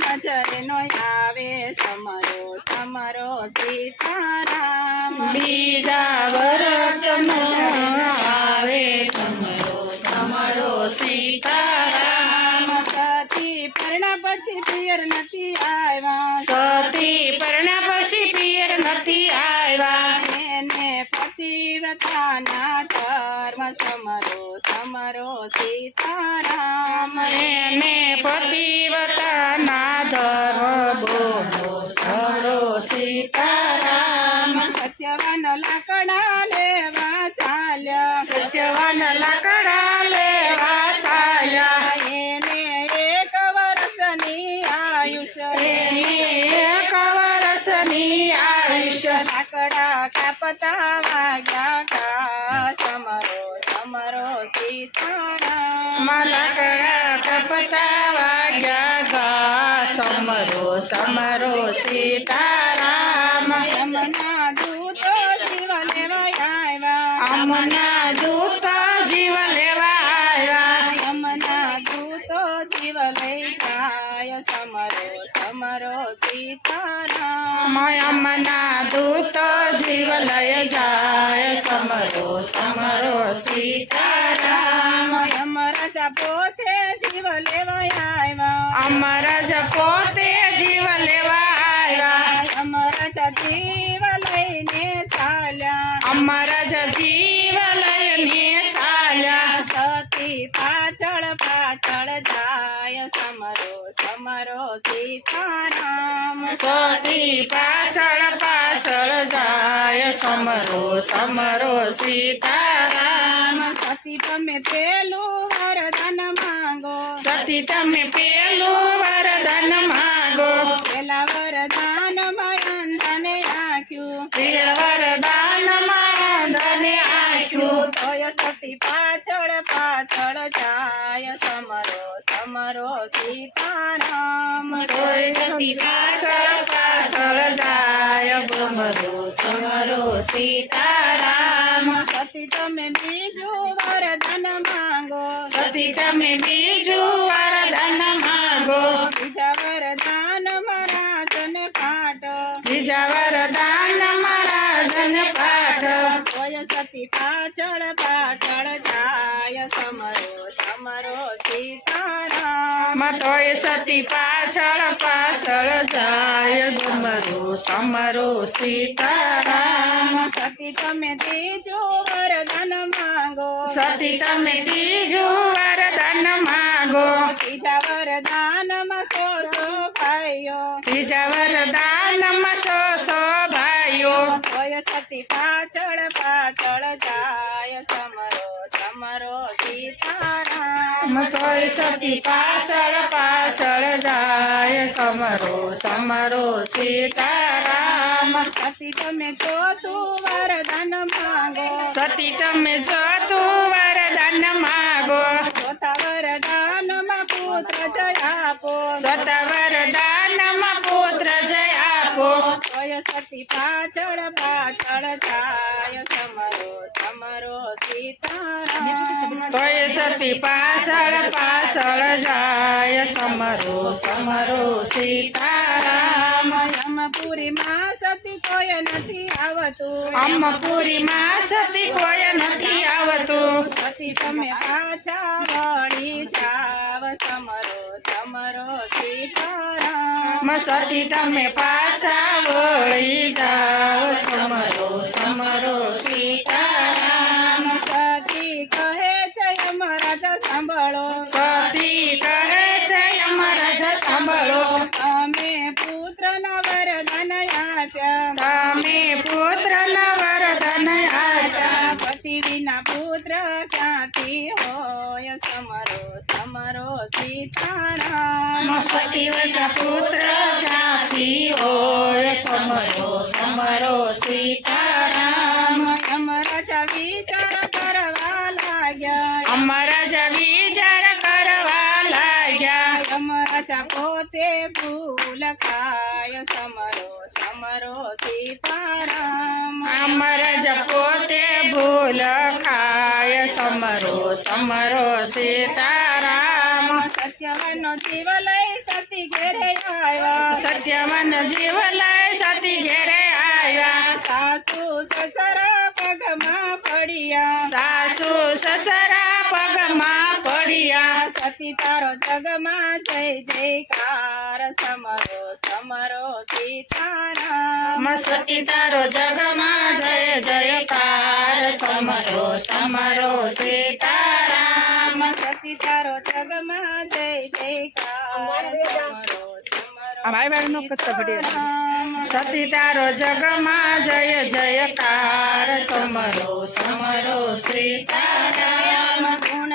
નજરે નો આવે સમરો સમરો સીતારામ બીજા વરતમાં આવે સમરો સમરો સીતારામ સતી પરણા પછી પિયર નથી આવ્યા સતી પરણા પછી પિયર નથી આવ્યા એને પતિવ્રતાના ધર્મ સમરો સમરો સીતારામ એને પતિવ્રતાના ધર્મ બોલો સમરો સીતારામ સત્યવાન લાકડા લેવા ચાલ્યા સત્યવાન લાકડા લેવા સાયા એને 1 વર્ષની આયુષ્ય એની એક વર્ષની આયુષ્ય લાકડા કાપતા વાગ્યા કા સમરો સમરો સીતારામ લાકડા કપતા વાગ્યા ગા સમરો સમરો સીતારામ યમના દૂતો જીવ લેવા આવ્યા અમના દૂત જીવ લેવા આવ્યા યમના દૂતો જીવ લઈ જાય સમરો સમરો સીતારામ અમના દૂત જીવ લઈ જાય સમરો સમરો સીતારામ યમરાજા પોતે જીવ લેવા આવ્યા અમરજ પોતે જીવ લેવા આવ્યા યમરાજા જીવ લઈને ચાલ્યા અમરજ જીવ લઈને ચાલ્યા સતી પાછળ પાછળ જાય સમરો સમરો સીતારામ સતી પાછળ પાછળ જાય સમરો સમરો સીતારામ સતી તમે પેલું વરદાન માંગો સતી તમે પેલું વરદાન માગો પેલા વરદાનમાં અંધાને આંખ્યું વરદાનમાં ધને આખ્યું તોય સતી પાછળ પાછળ જાય સમરો સમરો સીતારામ કોઈ સતી પાછળ પાછળ જાય સમરો સમરો સીતારામ સતી તમે બીજું વરદાન માંગો સતી તમે બીજું વરદાન માગો બીજા વરદાન મહારાજને પાઠ બીજા વરદાન મહારાજન પાઠ તોય સતી પાછળ પાછળ જાય સમરો સમરો સીતારામ તોય સતી પાછળ પાછળ જાય સમરો સમરો સીતારામ સતી તમે ત્રીજું વરદાન માંગો સતી તમે ત્રીજું વરદાન માગો ત્રીજા વરદાનમાં સો ભાઈઓ ત્રીજા વરદાનમાં સો ભાઈઓ તોય સતી પાછળ પાછળ જાય સમરો સમરો સીતારામ તોય સતી પાછળ પાછળ જાય સમરો સમરો સીતારામ સતી તમે ચોથું વરદાન માંગો સતી તમે ચોથું વરદાન માગો ચોથા વરદાનમાં પુત્ર જય આપો ચોથા વરદાનમાં પુત્ર જય આપો તોય સતી પાછળ પાછળ જાય સમરો સમરો સીતારામ તોય સતી પાછળ પાછળ જાય સમરો સમરો સીતારામ યમપુરીમાં સતી કોઈ નથી આવતું અમપુરીમાં સતી કોઈ નથી આવતું સતી તમે પાછા વળી જાવ સમરો સમરો સીતારામ સતી તમે પાછા વળી જાઓ સમરો સમરો સીતારામ સતી કહે છે યમરાજા સાંભળો સતી કહે છે યમરાજ સાંભળો અમે પુત્રના વરદાન આપ્યા તમે પુત્રના વરદાન આપ્યા પતિ વિના પુત્ર ક્યાંથી હોય સમરો સમરો સીતારામ સતી વગર પુત્ર ક્યાંથી હોય સમરો સમરો સીતારામ યમરાજા વિચાર કરવા લાગ્યા અમારા જ વિચાર કરવા લાગ્યા યમરાજા પોતે ભૂલ ખાય સમરો સમરો સીતારામ અમારા જ પોતે ભૂલ ખાય સમરો સમરો સીતારામ સત્યવાનો જીવ લઈ સતી ઘેરે સત્યવાન જીવ લઈ સતી ઘેરે આવ્યા સાસુ સસરા પગમાં પડ્યા સાસુ સસરા પગમાં પડ્યા સતી તારો જગમાં જય જયકાર સમરો સમરો સીતારામ સતી તારો જગમાં જય જયકાર સમરો સમરો સીતારામ સતી તારો જગમાં જય જયકાર સમરો સતી તારો જગમાં જય જયકાર સમરો સમરો સીતારામ ગુણ